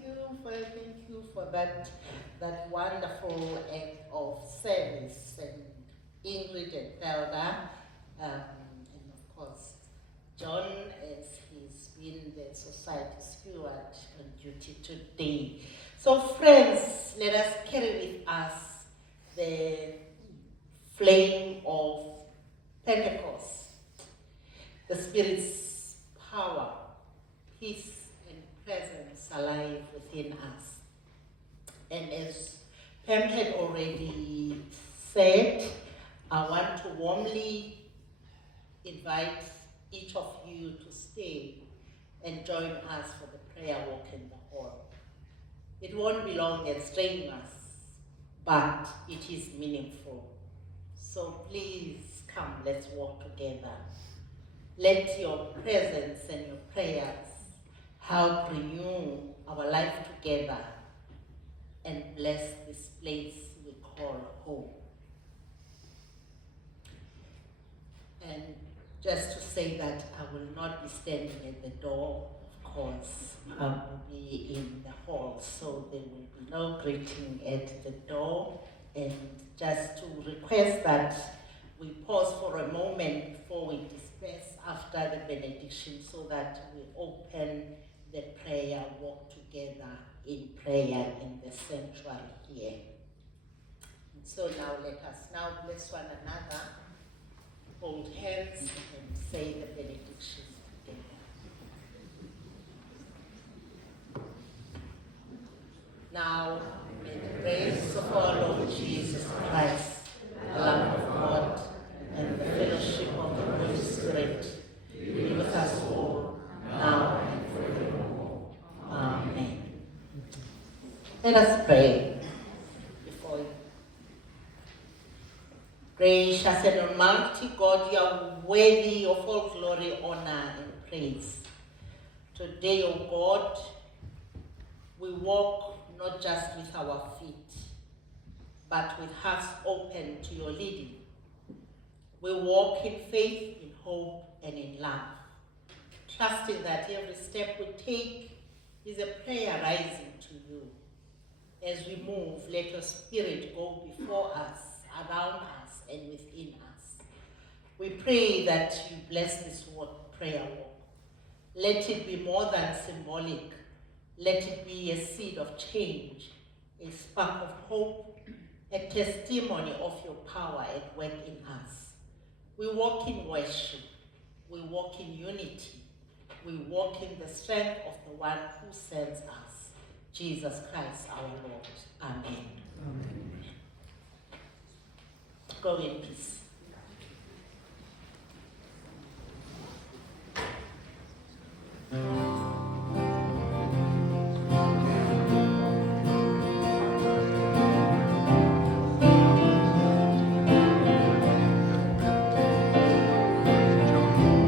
you for that wonderful act of service, and Ingrid and Thelda, and of course John, as he's been the society steward on duty today. So friends, let us carry with us the flame of Pentecost, the Spirit's power, peace and presence alive within us. And as Pam had already said, I want to warmly invite each of you to stay and join us for the prayer walk in the hall. It won't be long and strenuous, but it is meaningful. So please come, let's walk together. Let your presence and your prayers help renew our life together and bless this place we call home. And just to say that I will not be standing at the door, of course. I will be in the hall, so there will be no greeting at the door. And just to request that we pause for a moment before we disperse after the benediction, so that we open the prayer walk together in prayer in the sanctuary here. And so now let us now bless one another, hold hands and say the benediction together. Now, may the grace of our Lord Jesus Christ, the love of God, and the fellowship of the Holy Spirit be with us all, now and forevermore. Amen. Let us pray before you. Gracious and almighty God, you are worthy of all glory, honor, and praise. Today, O God, we walk not just with our feet, but with hearts open to your leading. We walk in faith, in hope, and in love, trusting that every step we take is a prayer rising to you. As we move, let your Spirit go before us, around us, and within us. We pray that you bless this prayer walk. Let it be more than symbolic. Let it be a seed of change, a spark of hope, a testimony of your power at work in us. We walk in worship. We walk in unity. We walk in the strength of the one who sends us, Jesus Christ our Lord. Amen. Amen. Go in peace.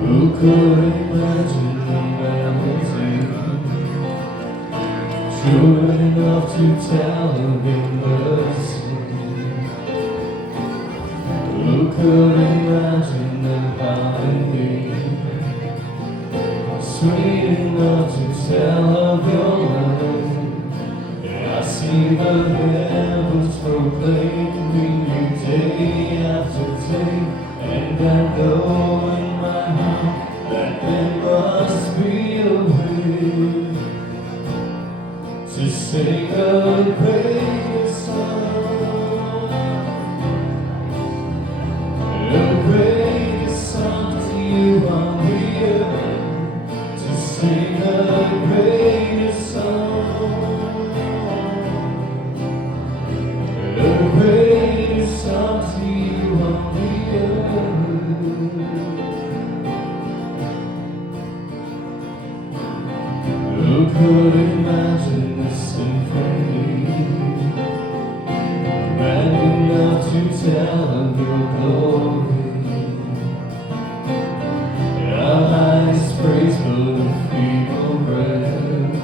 Who could imagine the melody? True enough to tell him mercy. Who could imagine the harmony? Sweet enough to tell of your love. I see the heavens proclaiming you day after day, and I know in my heart that there must be a way to sing a greater song, a greater song to you on the earth, to sing a greater song, a greater song to you on the earth. Who could imagine this symphony? Grand enough to tell of your glory. Our highest praise for the feeble breath,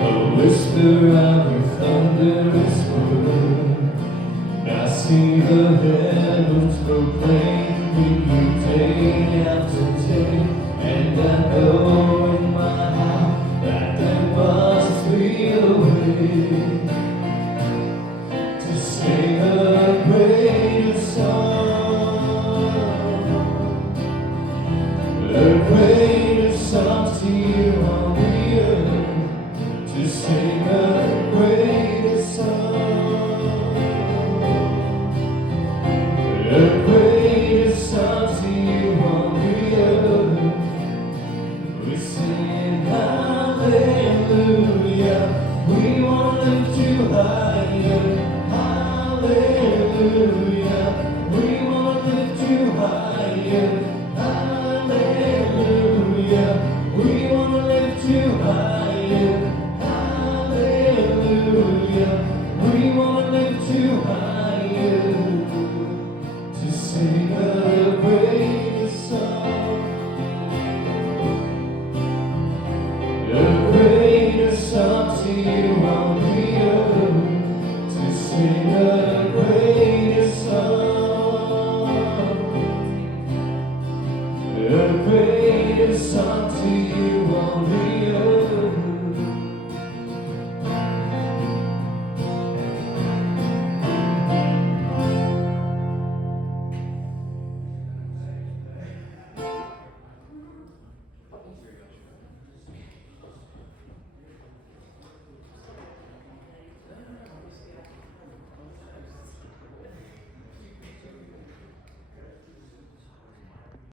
a whisper of your thunderous word. I see the heavens proclaiming you day after day, and I know in my heart that there must be a way to sing a greater song, a greater song to you on the earth, to sing a greater song, a greater song to you on the earth. We sing hallelujah, we want to lift you higher. Hallelujah, we want to lift you higher. Hallelujah, we want to lift you higher. Hallelujah, we want to lift you higher, to sing a greater song, a greater song to you on the earth, to sing a